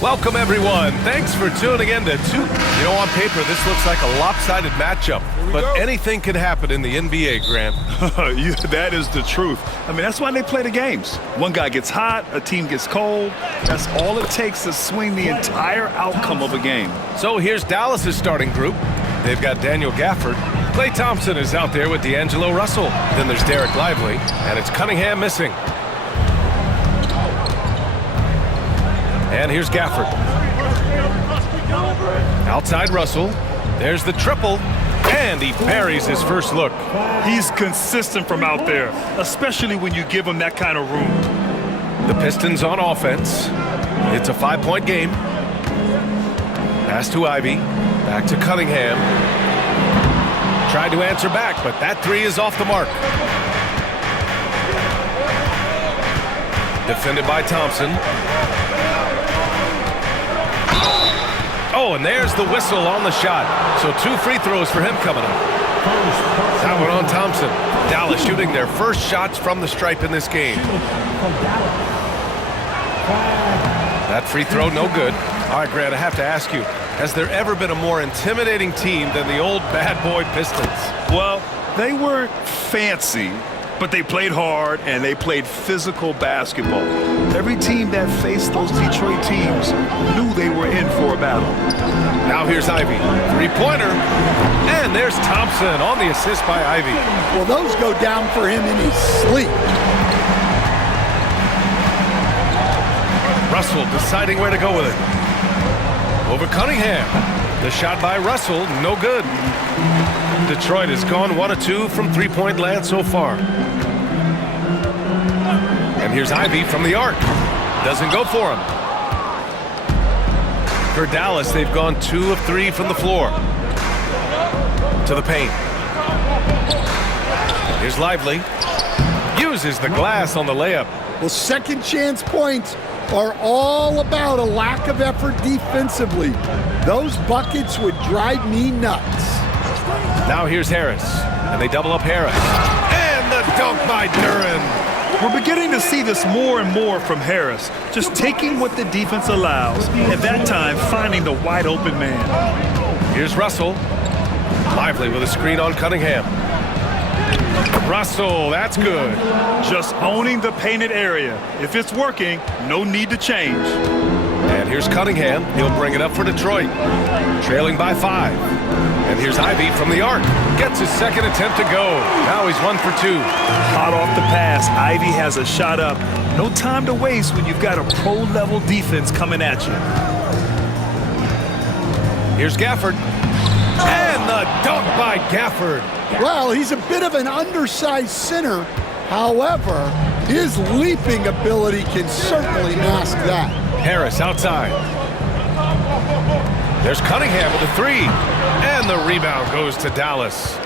Welcome, everyone. Thanks for tuning in to two. You know, on paper, this looks like a lopsided matchup, but anything could happen in the NBA, Grant. Yeah, that is the truth. I mean, that's why they play the games. One guy gets hot, a team gets cold. That's all it takes to swing the entire outcome of a game. So here's Dallas's starting group. They've got Daniel Gafford. Klay Thompson is out there with D'Angelo Russell. Then there's Derek Lively, and it's Cunningham missing. And here's Gafford. Outside Russell. There's the triple. And he buries his first look. He's consistent from out there, especially when you give him that kind of room. The Pistons on offense. It's a 5-point game. Pass to Ivy. Back to Cunningham. Tried to answer back, but that three is off the mark. Defended by Thompson. Oh, and there's the whistle on the shot. So 2 free throws for him coming up. That one on Thompson. Dallas shooting their first shots from the stripe in this game. That free throw, no good. All right, Grant, I have to ask you, has there ever been a more intimidating team than the old bad boy Pistons? Well, they weren't fancy, but they played hard and they played physical basketball. Every team that faced those Detroit teams knew they were in for a battle. Now here's Ivy. Three-pointer. And there's Thompson on the assist by Ivy. Well, those go down for him in his sleep. Russell deciding where to go with it. Over Cunningham. The shot by Russell, no good. Detroit has gone 1 of 2 from three-point land so far. And here's Ivy from the arc. Doesn't go for him. For Dallas, they've gone 2 of 3 from the floor. To the paint. Here's Lively. Uses the glass on the layup. Well, second chance points are all about a lack of effort defensively. Those buckets would drive me nuts. Now here's Harris, and they double up Harris. And the dunk by Duren. We're beginning to see this more and more from Harris, just taking what the defense allows, and that time finding the wide open man. Here's Russell. Lively with a screen on Cunningham. Russell, that's good. Just owning the painted area. If it's working, no need to change. And here's Cunningham. He'll bring it up for Detroit. Trailing by 5. And here's Ivy from the arc. Gets his second attempt to go. Now he's 1 for 2. Hot off the pass, Ivy has a shot up. No time to waste when you've got a pro-level defense coming at you. Here's Gafford. And the dunk by Gafford. Well, he's a bit of an undersized center. However, his leaping ability can certainly mask that. Harris outside. There's Cunningham with a 3. And the rebound goes to Dallas.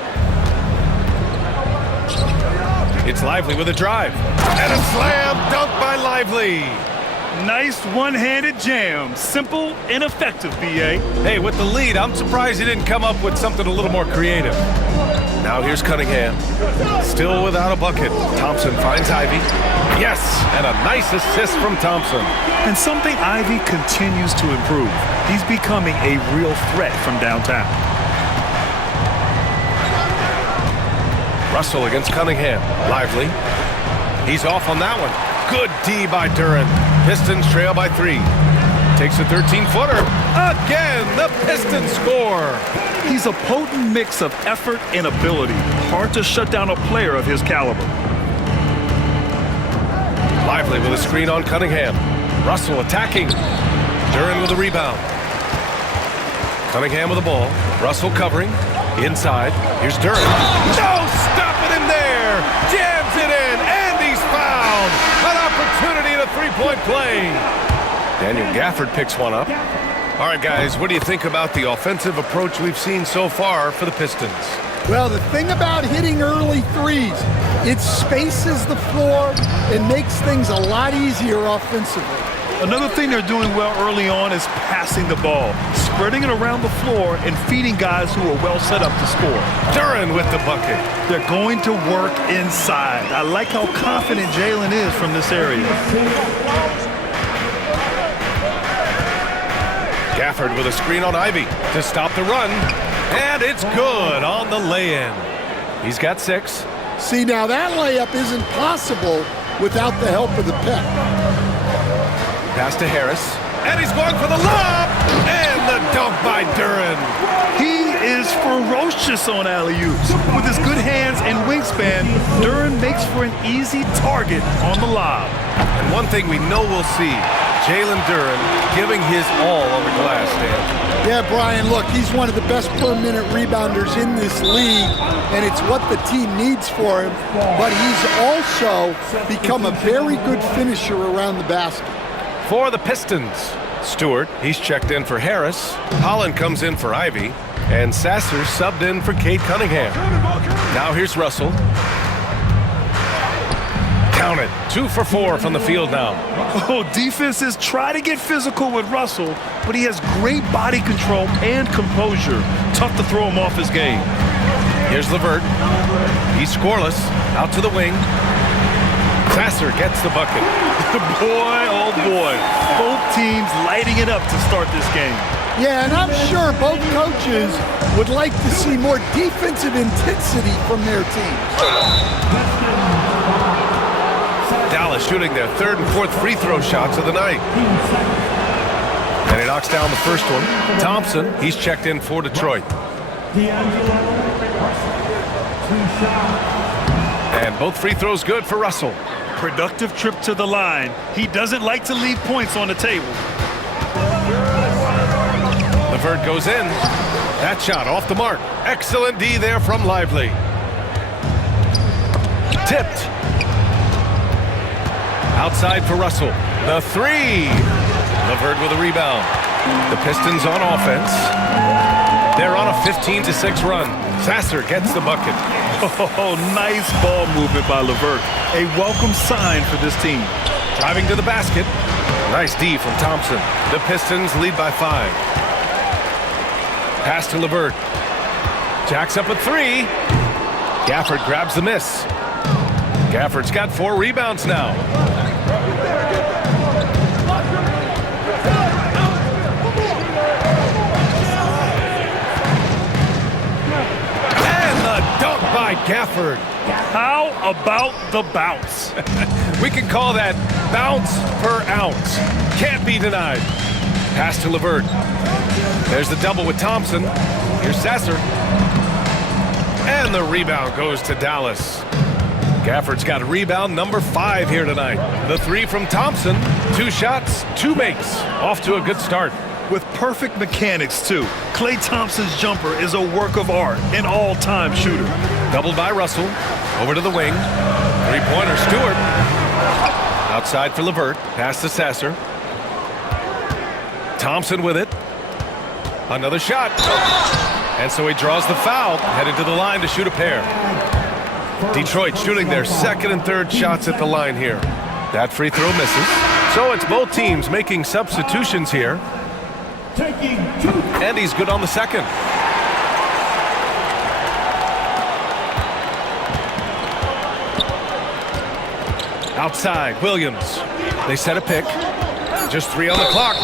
It's Lively with a drive. And a slam dunk by Lively. Nice one-handed jam. Simple and effective, B.A. Hey, with the lead, I'm surprised he didn't come up with something a little more creative. Now here's Cunningham. Still without a bucket. Thompson finds Ivy. Yes, and a nice assist from Thompson. And something Ivy continues to improve. He's becoming a real threat from downtown. Russell against Cunningham. Lively. He's off on that one. Good D by Duren. Pistons trail by 3. Takes a 13-footer. Again, the Pistons score. He's a potent mix of effort and ability. Hard to shut down a player of his caliber. Lively with a screen on Cunningham. Russell attacking. Duren with a rebound. Cunningham with the ball. Russell covering. Inside. Here's Duren. No stopping him there. Jams it in. And he's fouled. An opportunity in a three-point play. Daniel Gafford picks one up. All right, guys, what do you think about the offensive approach we've seen so far for the Pistons? Well, the thing about hitting early threes, it spaces the floor and makes things a lot easier offensively. Another thing they're doing well early on is passing the ball, spreading it around the floor and feeding guys who are well set up to score. Duren with the bucket. They're going to work inside. I like how confident Jalen is from this area. Gafford with a screen on Ivy to stop the run. And it's good on the lay-in. He's got 6. See, now that layup isn't possible without the help of the pep. Pass to Harris. And he's going for the lob. And the dunk by Duran. He is ferocious on alley-oops. With his good hands and wingspan, Duran makes for an easy target on the lob. And one thing we know we'll see, Jalen Duran giving his all on the glass, Dan. Yeah, Brian, look, he's one of the best per-minute rebounders in this league, and it's what the team needs for him. But he's also become a very good finisher around the basket. For the Pistons, Stewart, he's checked in for Harris. Holland comes in for Ivy. And Sasser subbed in for Cade Cunningham. Now here's Russell. Count it. 2 for 4 from the field now. Oh, defenses try to get physical with Russell, but he has great body control and composure. Tough to throw him off his game. Here's LeVert. He's scoreless. Out to the wing. Sasser gets the bucket. Boy, oh boy. Both teams lighting it up to start this game. Yeah, and I'm sure both coaches would like to see more defensive intensity from their teams. Dallas shooting their 3rd and 4th free throw shots of the night. And he knocks down the first one. Thompson, he's checked in for Detroit. And both free throws good for Russell. Productive trip to the line. He doesn't like to leave points on the table. LeVert goes in. That shot off the mark. Excellent D there from Lively. Tipped. Outside for Russell. The 3. LeVert with a rebound. The Pistons on offense. They're on a 15-6 run. Sasser gets the bucket. Oh, nice ball movement by LeVert. A welcome sign for this team. Driving to the basket. Nice D from Thompson. The Pistons lead by 5. Pass to LeVert. Jacks up a 3. Gafford grabs the miss. Gafford's got 4 rebounds now. And the dunk by Gafford. How about the bounce? We can call that bounce per ounce. Can't be denied. Pass to LeVert. There's the double with Thompson. Here's Sasser. And the rebound goes to Dallas. Gafford's got a rebound number 5 here tonight. The 3 from Thompson. 2 shots, 2 makes. Off to a good start. With perfect mechanics, too. Klay Thompson's jumper is a work of art, an all-time shooter. Doubled by Russell. Over to the wing. 3-pointer Stewart. Outside for LeVert. Pass to Sasser. Thompson with it. Another shot. And so he draws the foul. Headed to the line to shoot a pair. Detroit shooting their 2nd and 3rd shots at the line here. That free throw misses. So it's both teams making substitutions here. And he's good on the 2nd. Outside, Williams. They set a pick. Just 3 on the clock.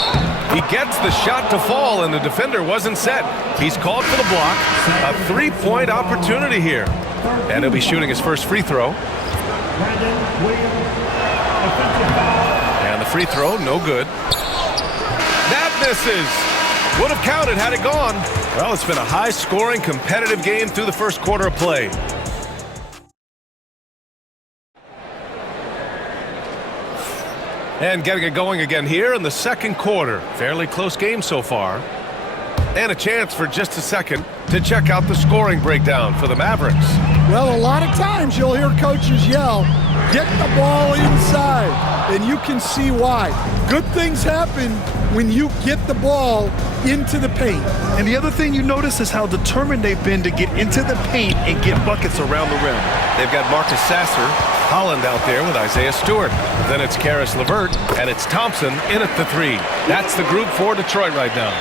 He gets the shot to fall, and the defender wasn't set. He's called for the block. A 3-point opportunity here. And he'll be shooting his first free throw. And the free throw, no good. That misses. Would have counted had it gone. Well, it's been a high-scoring, competitive game through the first quarter of play. And getting it going again here in the second quarter. Fairly close game so far. And a chance for just a second to check out the scoring breakdown for the Mavericks. Well, a lot of times you'll hear coaches yell, "Get the ball inside," and you can see why. Good things happen when you get the ball into the paint. And the other thing you notice is how determined they've been to get into the paint and get buckets around the rim. They've got Marcus Sasser, Holland out there with Isaiah Stewart. Then it's Karis LeVert, and it's Thompson in at the 3. That's the group for Detroit right now.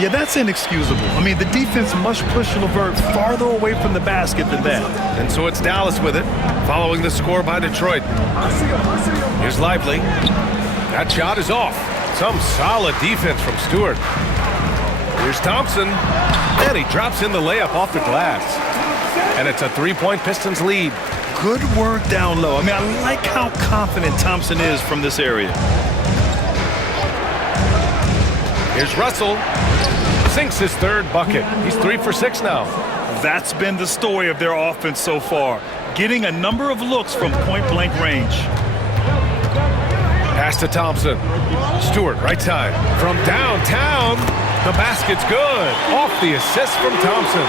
Yeah, that's inexcusable. I mean, the defense must push LeVert farther away from the basket than that. And so it's Dallas with it, following the score by Detroit. Here's Lively. That shot is off. Some solid defense from Stewart. Here's Thompson, and he drops in the layup off the glass. And it's a three-point Pistons lead. Good work down low. I mean, I like how confident Thompson is from this area. Here's Russell. Sinks his third bucket. He's 3 for 6 now. That's been the story of their offense so far. Getting a number of looks from point-blank range. Pass to Thompson. Stewart, right side. From downtown, the basket's good. Off the assist from Thompson.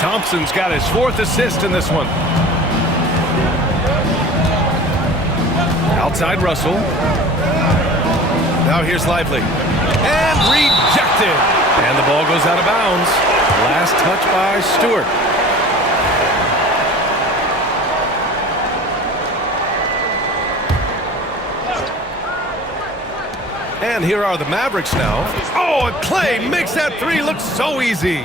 Thompson's got his 4th assist in this one. Outside Russell. Now here's Lively. And rejected. And the ball goes out of bounds. Last touch by Stewart. And here are the Mavericks now. Oh, and Clay makes that three look so easy.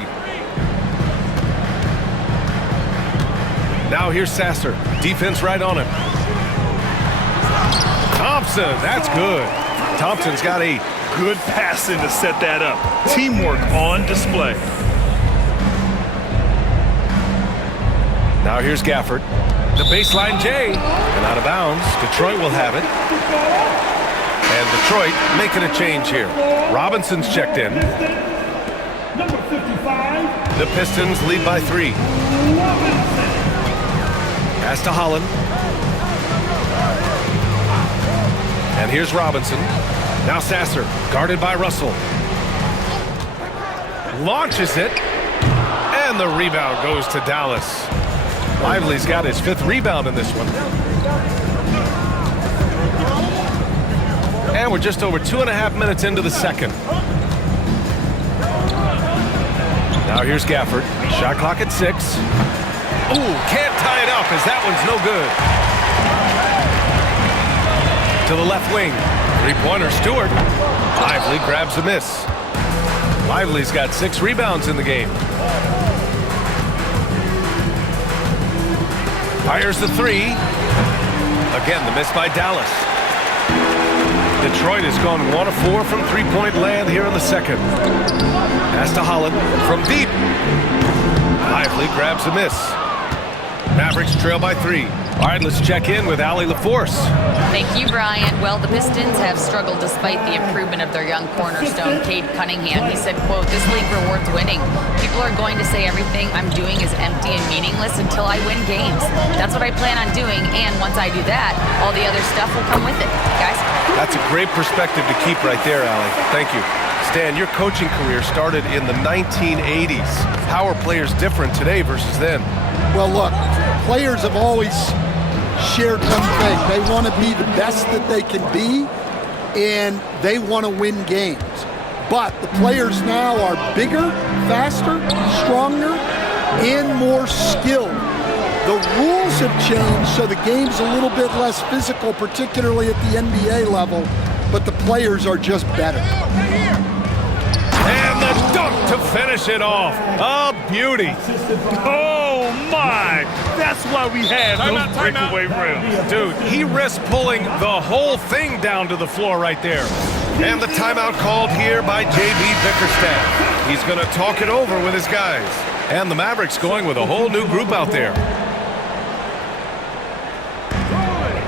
Now here's Sasser. Defense right on him. Thompson, that's good. Thompson's got 8. Good passing to set that up. Teamwork on display. Now here's Gafford. The baseline J. And out of bounds. Detroit will have it. And Detroit making a change here. Robinson's checked in. The Pistons lead by 3. Pass to Holland. And here's Robinson. Now Sasser, guarded by Russell. Launches it. And the rebound goes to Dallas. Lively's got his 5th rebound in this one. And we're just over 2.5 minutes into the second. Now here's Gafford. Shot clock at 6. Ooh, can't tie it up as that one's no good. To the left wing. Three-pointer Stewart. Lively grabs a miss. Lively's got 6 rebounds in the game. Fires the 3. Again, the miss by Dallas. Detroit has gone 1 of 4 from three-point land here in the second. Pass to Holland from deep. Lively grabs a miss. Mavericks trail by 3. All right, let's check in with Allie LaForce. Thank you, Brian. Well, the Pistons have struggled despite the improvement of their young cornerstone, Cade Cunningham. He said, quote, "This league rewards winning. People are going to say everything I'm doing is empty and meaningless until I win games. That's what I plan on doing, and once I do that, all the other stuff will come with it." Guys? That's a great perspective to keep right there, Allie. Thank you. Stan, your coaching career started in the 1980s. How are players different today versus then? Well, look, players have always shared one thing. They want to be the best that they can be, and they want to win games. But the players now are bigger, faster, stronger, and more skilled. The rules have changed, so the game's a little bit less physical, particularly at the NBA level, but the players are just better. And the dunk to finish it off. A beauty. Oh, my. That's why we have those breakaway rims. Dude, he risked pulling the whole thing down to the floor right there. And the timeout called here by J.B. Bickerstaff. He's going to talk it over with his guys. And the Mavericks going with a whole new group out there.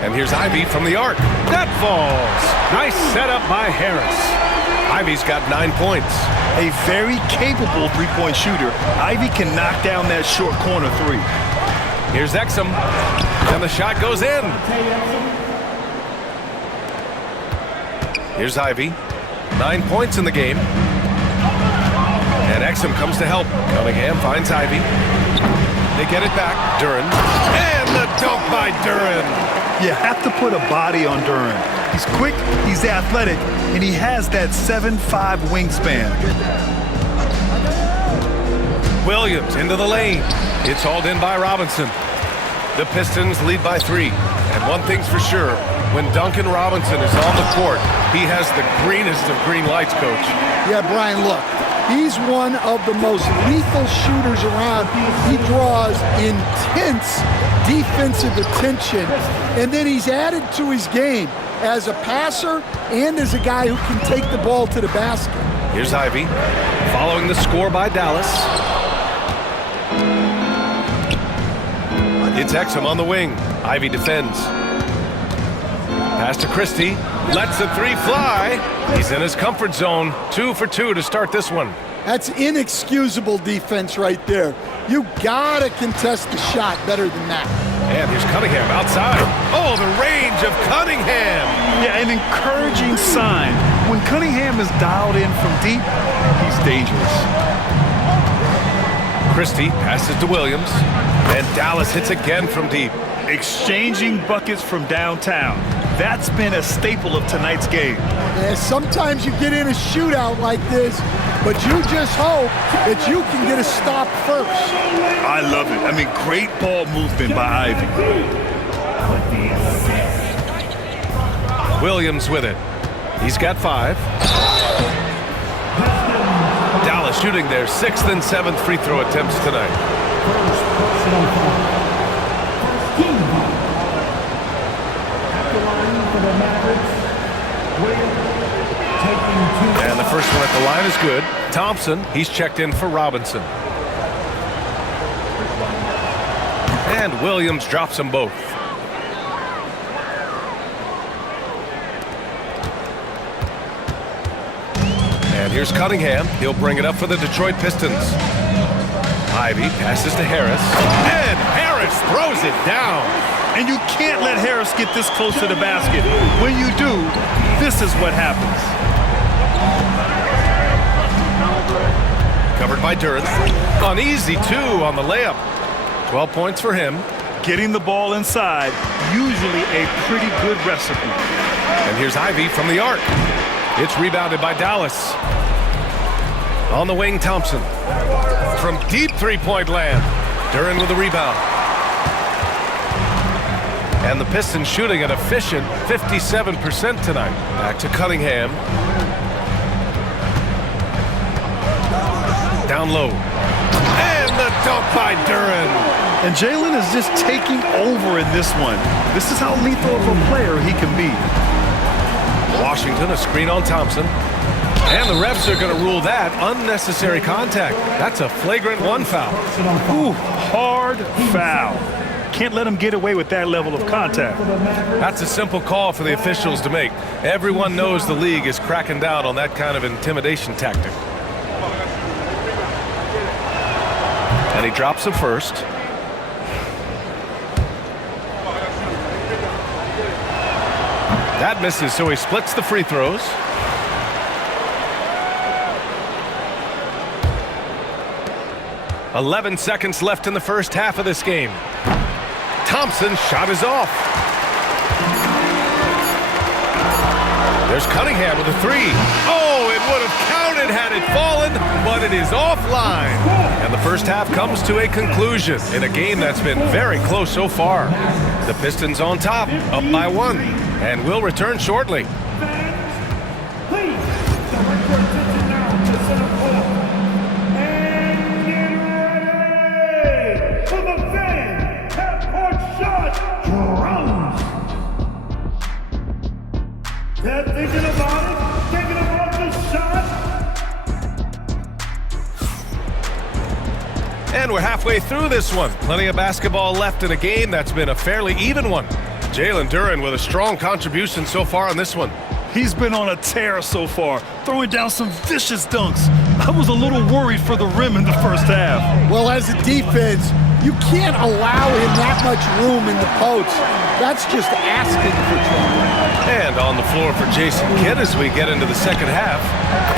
And here's Ivy from the arc. That falls. Nice setup by Harris. Ivy's got 9 points. A very capable three-point shooter. Ivy can knock down that short corner 3. Here's Exum. And the shot goes in. Here's Ivy. 9 points in the game. And Exum comes to help. Cunningham finds Ivy. They get it back. Duren. And the dunk by Duren. You have to put a body on Duren. He's quick, he's athletic, and he has that 7'5" wingspan. Williams into the lane. It's hauled in by Robinson. The Pistons lead by 3. And one thing's for sure, when Duncan Robinson is on the court, he has the greenest of green lights, Coach. Yeah, Brian, look. He's one of the most lethal shooters around. He draws intense defensive attention, and then he's added to his game as a passer and as a guy who can take the ball to the basket. Here's Ivy, following the score by Dallas. It's Exum on the wing. Ivy defends. Pass to Christie. Lets the three fly. He's in his comfort zone. 2 for 2 to start this one. That's inexcusable defense right there. You gotta contest the shot better than that. And here's Cunningham outside. Oh, the range of Cunningham. Yeah, an encouraging sign. When Cunningham is dialed in from deep, he's dangerous. Christie passes to Williams. And Dallas hits again from deep. Exchanging buckets from downtown. That's been a staple of tonight's game. Yeah, sometimes you get in a shootout like this, but you just hope that you can get a stop first. I love it. I mean, great ball movement by Ivy. Williams with it. He's got 5. Dallas shooting their 6th and 7th free throw attempts tonight. And the first one at the line is good. Thompson, he's checked in for Robinson. And Williams drops them both. And here's Cunningham. He'll bring it up for the Detroit Pistons. Ivy passes to Harris. And Harris throws it down. And you can't let Harris get this close to the basket. When you do, this is what happens. Covered by Duran. An easy 2 on the layup. 12 points for him. Getting the ball inside, usually a pretty good recipe. And here's Ivy from the arc. It's rebounded by Dallas. On the wing, Thompson. From deep three-point land. Duran with the rebound. And the Pistons shooting an efficient 57% tonight. Back to Cunningham. Down low. And the dunk by Duran. And Jalen is just taking over in this one. This is how lethal of a player he can be. Washington, a screen on Thompson. And the refs are going to rule that unnecessary contact. That's a flagrant 1 foul. Ooh, hard foul. Can't let him get away with that level of contact. That's a simple call for the officials to make. Everyone knows the league is cracking down on that kind of intimidation tactic. And he drops the first. That misses, so he splits the free throws. "11 seconds left in the first half of this game. Thompson's shot is off. There's Cunningham with a 3. Oh, it would have counted had it fallen, but it is offline. And the first half comes to a conclusion in a game that's been very close so far. The Pistons on top, up by 1, and will return shortly. They're thinking about it, thinking about the shot. And we're halfway through this one. Plenty of basketball left in a game that's been a fairly even one. Jalen Duran with a strong contribution so far on this one. He's been on a tear so far, throwing down some vicious dunks. I was a little worried for the rim in the first half. Well, as a defense, you can't allow him that much room in the post. That's just asking for trouble. And on the floor for Jason Kidd as we get into the second half.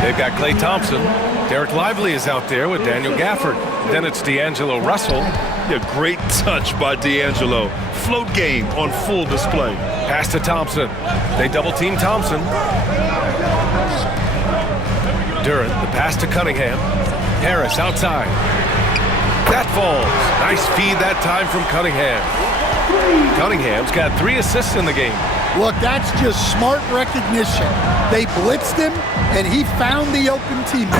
They've got Klay Thompson. Derek Lively is out there with Daniel Gafford. Then it's D'Angelo Russell. Yeah, great touch by D'Angelo. Float game on full display. Pass to Thompson. They double-team Thompson. Duran, the pass to Cunningham. Harris outside. That falls. Nice feed that time from Cunningham. Cunningham's got 3 assists in the game. Look, that's just smart recognition. They blitzed him, and he found the open teammate.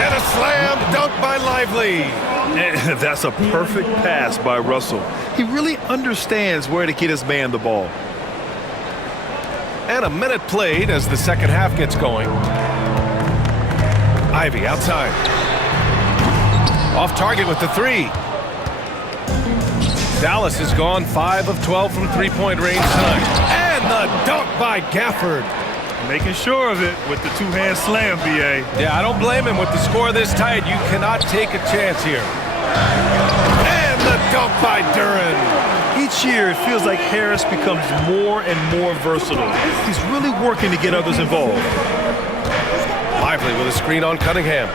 And a slam dunk by Lively. And that's a perfect pass by Russell. He really understands where to get his man the ball. And a minute played as the second half gets going. Ivy outside. Off target with the three. Dallas has gone 5 of 12 from three-point range tonight. And the dunk by Gafford. Making sure of it with the two-hand slam, B.A. Yeah, I don't blame him. With the score this tight, you cannot take a chance here. And the dunk by Duren. Each year, it feels like Harris becomes more and more versatile. He's really working to get others involved. Lively with a screen on Cunningham.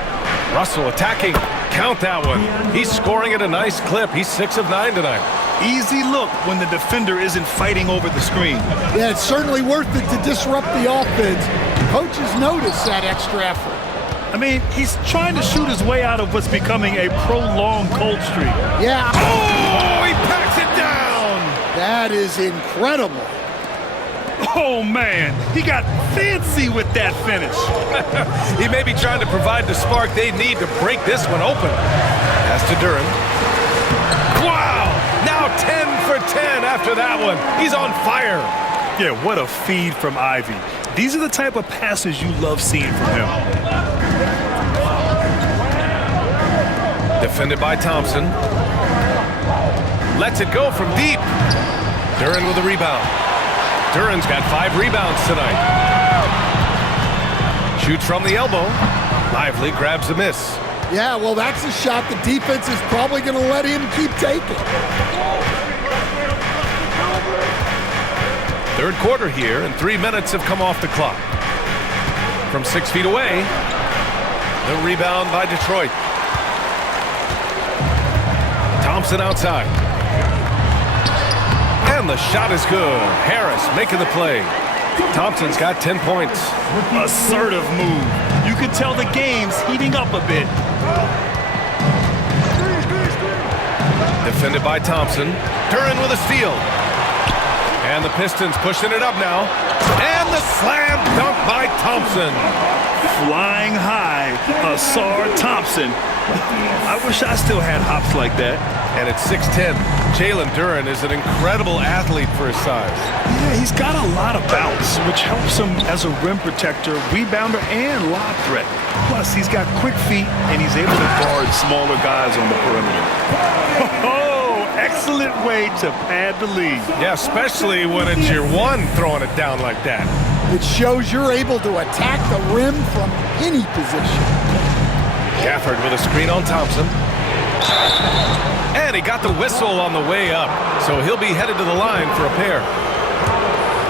Russell attacking. Count that one. He's scoring at a nice clip. He's 6 of 9 tonight. Easy look when the defender isn't fighting over the screen. Yeah, it's certainly worth it to disrupt the offense. Coaches notice that extra effort. I mean, he's trying to shoot his way out of what's becoming a prolonged cold streak. Yeah. Oh, he packs it down. That is incredible. Oh, man. He got fancy with that finish. He may be trying to provide the spark they need to break this one open. Pass to Duren. Wow. Now 10 for 10 after that one. He's on fire. Yeah, what a feed from Ivy. These are the type of passes you love seeing from him. Defended by Thompson. Lets it go from deep. Duren with a rebound. Duren's got 5 rebounds tonight. Shoots from the elbow. Lively grabs the miss. Yeah, well, that's a shot the defense is probably going to let him keep taking. Third quarter here, and 3 minutes have come off the clock. From 6 feet away, the rebound by Detroit. Thompson outside. And the shot is good. Harris making the play. Thompson's got 10 points. Assertive move. You can tell the game's heating up a bit. Defended by Thompson. Duren with a steal. And the Pistons pushing it up now. And the slam dunk by Thompson. Flying high, Asar Thompson. I wish I still had hops like that. And at 6'10", Jalen Duren is an incredible athlete for his size. Yeah, he's got a lot of bounce, which helps him as a rim protector, rebounder, and lob threat. Plus, he's got quick feet, and he's able to guard smaller guys on the perimeter. Oh, excellent way to pad the lead. Yeah, especially when it's your one throwing it down like that. It shows you're able to attack the rim from any position. Gafford with a screen on Thompson. And he got the whistle on the way up, so he'll be headed to the line for a pair.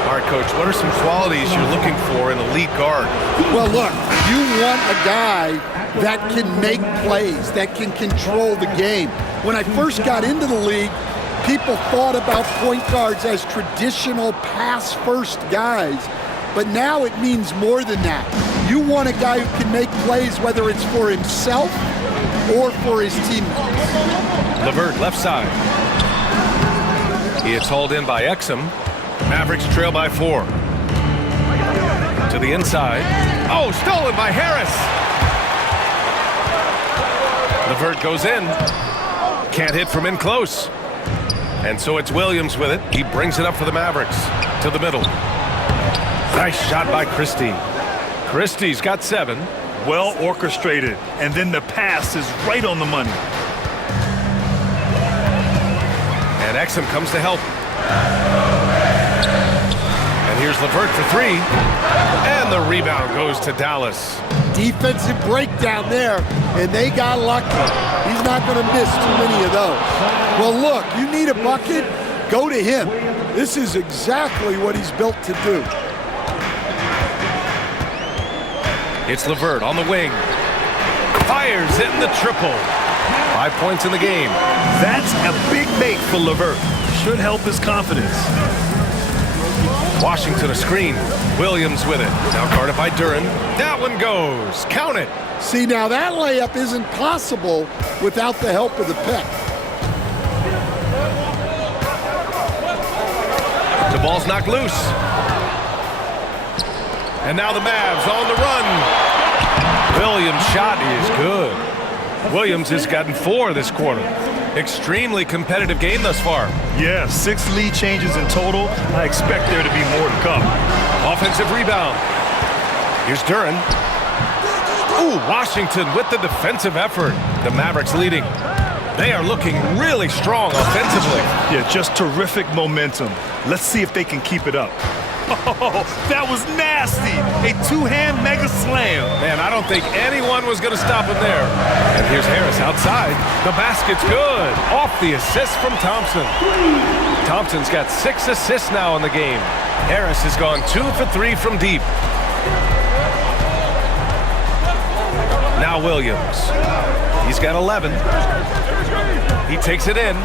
All right, Coach, what are some qualities you're looking for in a lead guard? Well, look, you want a guy that can make plays, that can control the game. When I first got into the league, people thought about point guards as traditional pass-first guys, but now it means more than that. You want a guy who can make plays, whether it's for himself or for his teammates. LeVert left side. He is hauled in by Exum. Mavericks trail by 4. To the inside. Oh, stolen by Harris. LeVert goes in. Can't hit from in close. And so it's Williams with it. He brings it up for the Mavericks. To the middle. Nice shot by Christie. Christie's got 7. Well orchestrated, and then the pass is right on the money. And Exum comes to help. And here's LeVert for 3. And the rebound goes to Dallas. Defensive breakdown there, and they got lucky. He's not going to miss too many of those. Well, look, you need a bucket, go to him. This is exactly what he's built to do. It's LeVert on the wing. Fires hitting the triple. 5 points in the game. That's a big make for LeVert. Should help his confidence. Washington a screen. Williams with it. Now guarded by Duren. That one goes. Count it. See, now that layup isn't possible without the help of the pick. The ball's knocked loose. And now the Mavs on the run. Williams' shot is good. Williams has gotten 4 this quarter. Extremely competitive game thus far. Yeah, 6 lead changes in total. I expect there to be more to come. Offensive rebound. Here's Duren. Ooh, Washington with the defensive effort. The Mavericks leading. They are looking really strong offensively. Yeah, just terrific momentum. Let's see if they can keep it up. Oh, that was nasty. A two-hand mega slam. Man, I don't think anyone was going to stop him there. And here's Harris outside. The basket's good. Off the assist from Thompson. Thompson's got 6 assists now in the game. Harris has gone 2 for 3 from deep. Now Williams. He's got 11. He takes it in,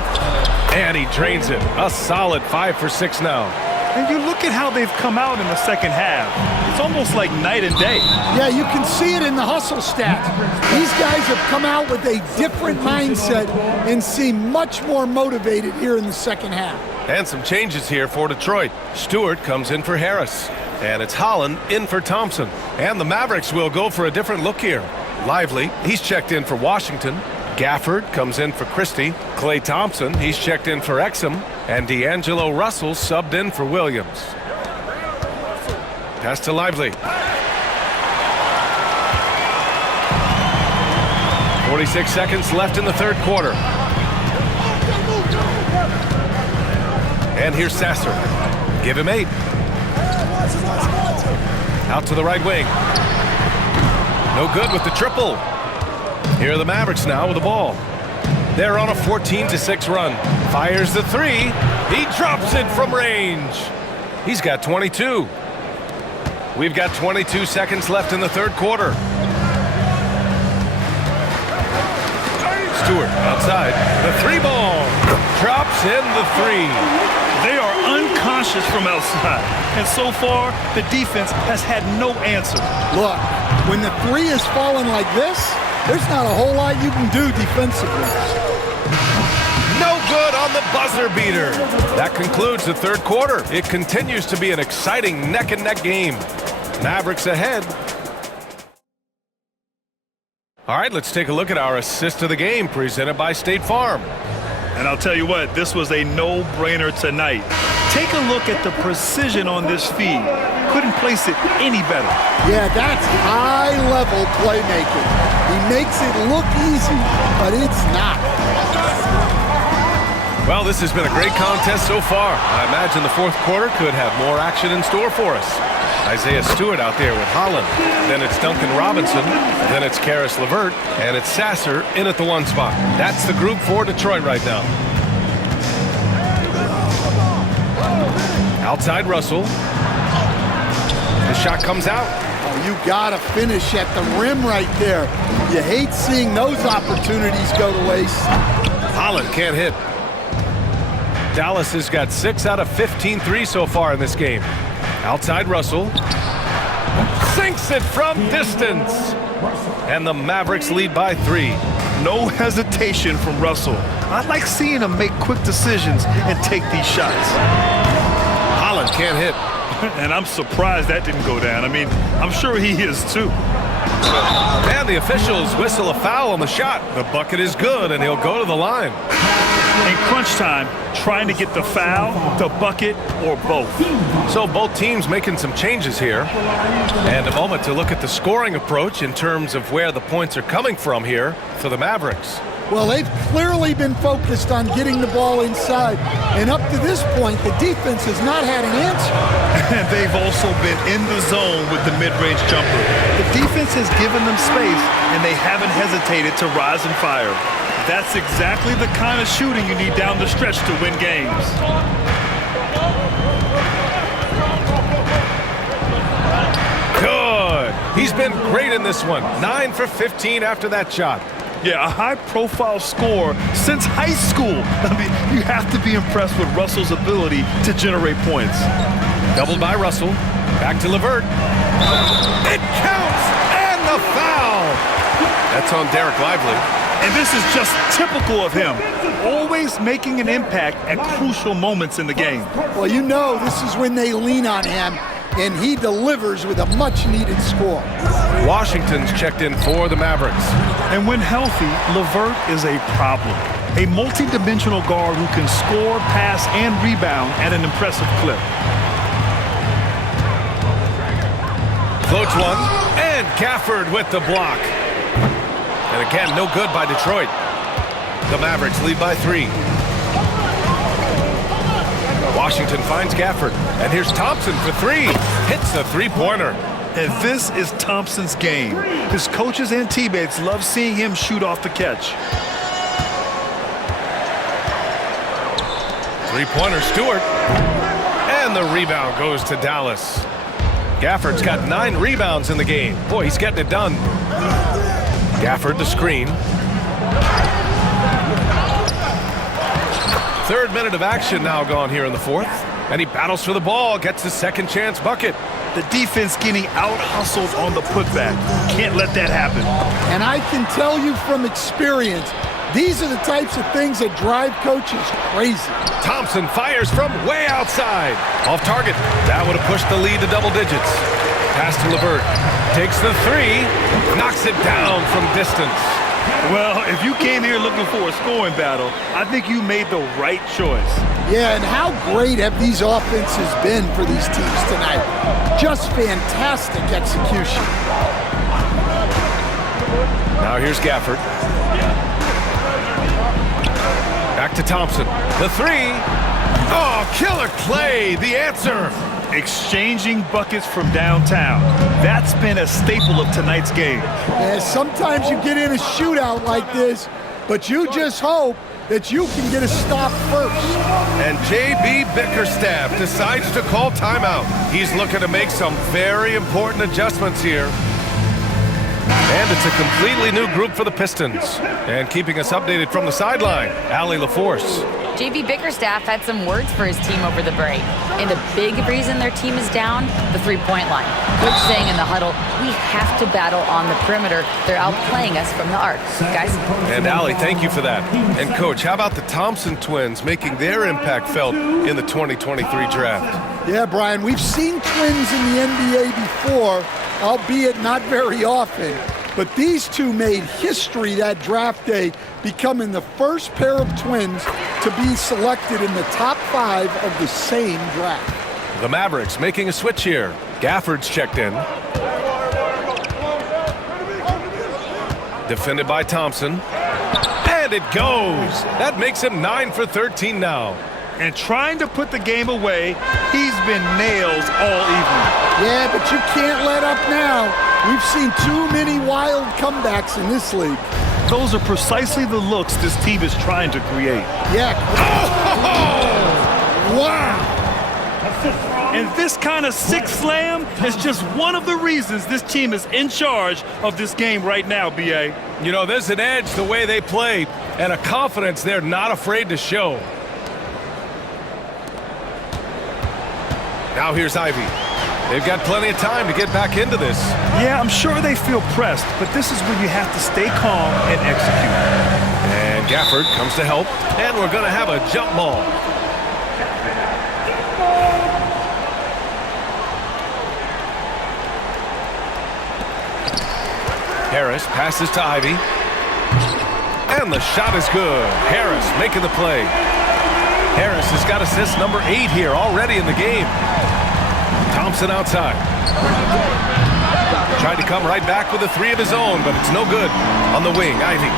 and he drains it. A solid 5 for 6 now. And you look at how they've come out in the second half. It's almost like night and day. Yeah, you can see it in the hustle stats. These guys have come out with a different mindset and seem much more motivated here in the second half. And some changes here for Detroit. Stewart comes in for Harris. And it's Holland in for Thompson. And the Mavericks will go for a different look here. Lively, he's checked in for Washington. Gafford comes in for Christie. Klay Thompson, he's checked in for Exum. And D'Angelo Russell subbed in for Williams. Pass to Lively. 46 seconds left in the third quarter. And here's Sasser. Give him 8. Out to the right wing. No good with the triple. Here are the Mavericks now with the ball. They're on a 14-6 run. Fires the 3. He drops it from range. He's got 22. We've got 22 seconds left in the third quarter. Stewart outside. The 3 ball. Drops in the 3. They are unconscious from outside. And so far, the defense has had no answer. Look, when the 3 is falling like this, there's not a whole lot you can do defensively. No good on the buzzer beater. That concludes the third quarter. It continues to be an exciting neck-and-neck game. Mavericks ahead. All right, let's take a look at our assist of the game presented by State Farm. And I'll tell you what, this was a no-brainer tonight. Take a look at the precision on this feed. Couldn't place it any better. Yeah, that's high-level playmaking. He makes it look easy, but it's not. Well, this has been a great contest so far. I imagine the fourth quarter could have more action in store for us. Isaiah Stewart out there with Holland. Then it's Duncan Robinson. Then it's Karis LeVert. And it's Sasser in at the 1 spot. That's the group for Detroit right now. Outside Russell. The shot comes out. Oh, you gotta finish at the rim right there. You hate seeing those opportunities go to waste. Holland can't hit. Dallas has got 6 out of 15 threes so far in this game. Outside Russell. Sinks it from distance. And the Mavericks lead by 3. No hesitation from Russell. I like seeing him make quick decisions and take these shots. Holland can't hit. And I'm surprised that didn't go down. I mean, I'm sure he is too. And the officials whistle a foul on the shot. The bucket is good, and he'll go to the line. In crunch time, trying to get the foul, the bucket, or both. So both teams making some changes here. And a moment to look at the scoring approach in terms of where the points are coming from here for the Mavericks. Well, they've clearly been focused on getting the ball inside. And up to this point, the defense has not had an answer. And they've also been in the zone with the mid-range jumper. The defense has given them space, and they haven't hesitated to rise and fire. That's exactly the kind of shooting you need down the stretch to win games. Good. He's been great in this one. 9 for 15 after that shot. Yeah, a high-profile score since high school. I mean, you have to be impressed with Russell's ability to generate points. Doubled by Russell. Back to LeVert. It counts! And the foul! That's on Derek Lively. And this is just typical of him. Always making an impact at crucial moments in the game. Well, you know this is when they lean on him, and he delivers with a much-needed score. Washington's checked in for the Mavericks. And when healthy, LeVert is a problem. A multi-dimensional guard who can score, pass, and rebound at an impressive clip. Floats one, and And Gafford with the block. And again, no good by Detroit. The Mavericks lead by 3. Washington finds Gafford. And here's Thompson for 3. Hits the three-pointer. And this is Thompson's game. His coaches and teammates love seeing him shoot off the catch. Three-pointer, Stewart. And the rebound goes to Dallas. Gafford's got 9 rebounds in the game. Boy, he's getting it done. Gafford the screen. 3rd minute of action now gone here in the 4th. And he battles for the ball, gets his second chance bucket. The defense getting out-hustled on the putback. Can't let that happen. And I can tell you from experience, these are the types of things that drive coaches crazy. Thompson fires from way outside. Off target. That would have pushed the lead to double digits. Pass to LeVert. Takes the 3. Knocks it down from distance. Well, if you came here looking for a scoring battle, I think you made the right choice. Yeah, and how great have these offenses been for these teams tonight? Just fantastic execution. Now here's Gafford. Back to Thompson. The 3. Oh, killer play. The answer. Exchanging buckets from downtown. That's been a staple of tonight's game. Yeah, sometimes you get in a shootout like this, but you just hope that you can get a stop first. And J.B. Bickerstaff decides to call timeout. He's looking to make some very important adjustments here. And it's a completely new group for the Pistons. And keeping us updated from the sideline, Allie LaForce. J.B. Bickerstaff had some words for his team over the break. And a big reason their team is down, the three-point line. Coach saying in the huddle, we have to battle on the perimeter. They're outplaying us from the arc. Guys? And Allie, thank you for that. And Coach, how about the Thompson twins making their impact felt in the 2023 draft? Yeah, Brian, we've seen twins in the NBA before, albeit not very often. But these two made history that draft day, becoming the first pair of twins to be selected in the top 5 of the same draft. The Mavericks making a switch here. Gafford's checked in. Defended by Thompson. And it goes. That makes him 9 for 13 now. And trying to put the game away, he's been nails all evening. Yeah, but you can't let up now. We've seen too many wild comebacks in this league. Those are precisely the looks this team is trying to create. Yeah. Oh! Wow. And this kind of sick slam is just one of the reasons this team is in charge of this game right now, B.A. You know, there's an edge the way they play and a confidence they're not afraid to show. Now here's Ivy. They've got plenty of time to get back into this. Yeah, I'm sure they feel pressed, but this is when you have to stay calm and execute. And Gafford comes to help, and we're going to have a jump ball. Harris passes to Ivy. And the shot is good. Harris making the play. Harris has got assist number 8 here already in the game. Thompson outside. Tried to come right back with a 3 of his own, but it's no good. On the wing, Ivy.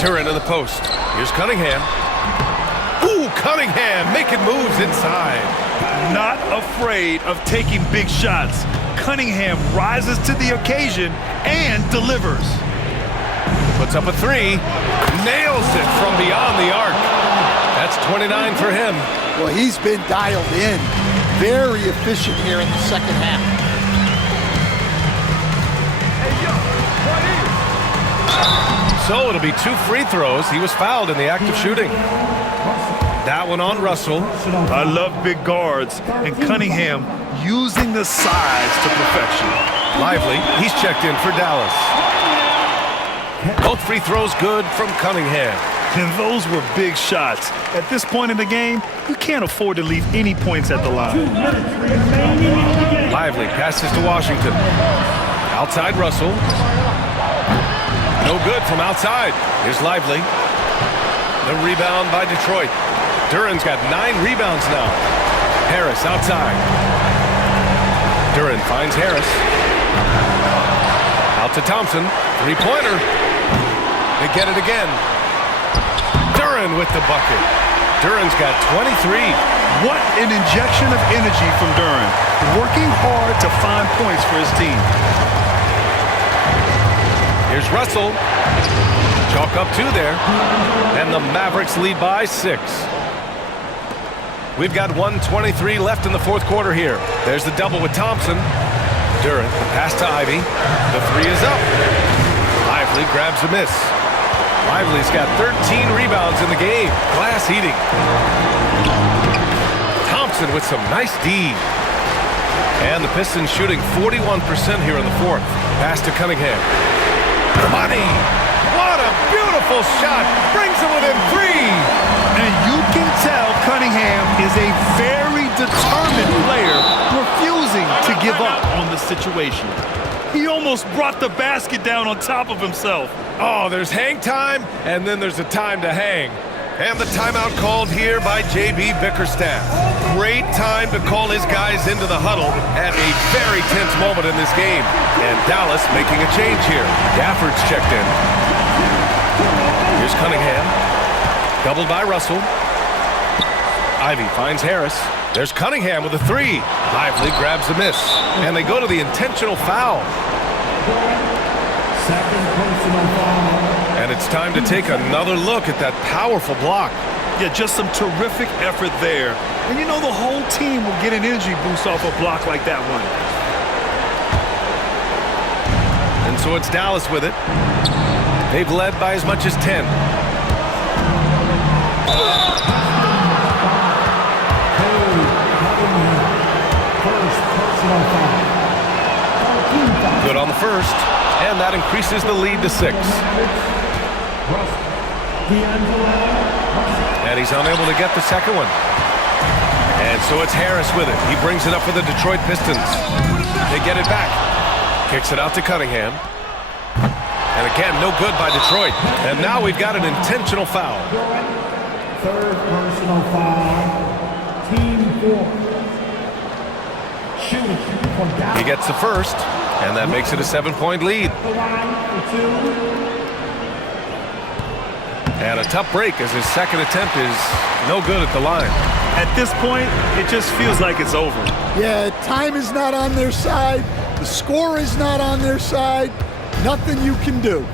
Turin in the post. Here's Cunningham. Ooh, Cunningham making moves inside. Not afraid of taking big shots. Cunningham rises to the occasion and delivers. Puts up a 3. Nails it from beyond the arc. That's 29 for him. Well, he's been dialed in. Very efficient here in the second half. So it'll be 2 free throws. He was fouled in the act of shooting. That one on Russell. I love big guards, and Cunningham using the size to perfection. Lively, he's checked in for Dallas. Both free throws good from Cunningham. And those were big shots. At this point in the game, you can't afford to leave any points at the line. Lively passes to Washington. Outside Russell. No good from outside. Here's Lively. The rebound by Detroit. Duran's got 9 rebounds now. Harris outside. Duran finds Harris. Out to Thompson. Three-pointer. They get it again. Duran with the bucket. Duran's got 23. What an injection of energy from Duran. Working hard to find points for his team. Here's Russell. Chalk up 2 there. And the Mavericks lead by 6. We've got 1:23 left in the fourth quarter here. There's the double with Thompson. Duran, the pass to Ivy. The 3 is up. Lively grabs a miss. Lively's got 13 rebounds in the game. Glass heating. Thompson with some nice D. And the Pistons shooting 41% here in the fourth. Pass to Cunningham. Money! What a beautiful shot! Brings him within 3! And you can tell Cunningham is a very determined player, refusing to give up on the situation. He almost brought the basket down on top of himself. Oh, there's hang time, and then there's a time to hang. And the timeout called here by J.B. Bickerstaff. Great time to call his guys into the huddle at a very tense moment in this game. And Dallas making a change here. Gafford's checked in. Here's Cunningham. Doubled by Russell. Ivy finds Harris. There's Cunningham with a 3. Lively grabs a miss. And they go to the intentional foul. Second personal foul. And it's time to take another look at that powerful block. Yeah, just some terrific effort there. And you know the whole team will get an energy boost off a block like that one. And so it's Dallas with it. They've led by as much as 10. Good on the first, and that increases the lead to 6. And he's unable to get the second one. And so it's Harris with it. He brings it up for the Detroit Pistons. They get it back. Kicks it out to Cunningham. And again, no good by Detroit. And now we've got an intentional foul. Third personal foul. Team 4. Shooting for Dallas. He gets the first, and that makes it a 7-point lead. The line for 2. And a tough break as his second attempt is no good at the line. At this point, it just feels like it's over. Yeah, time is not on their side. The score is not on their side. Nothing you can do.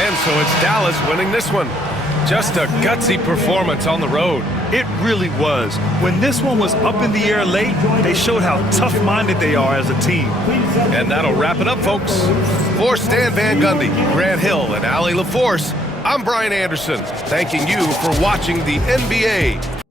And so it's Dallas winning this one. Just a gutsy performance on the road. It really was. When this one was up in the air late, they showed how tough-minded they are as a team. And that'll wrap it up, folks. For Stan Van Gundy, Grant Hill, and Allie LaForce, I'm Brian Anderson, thanking you for watching the NBA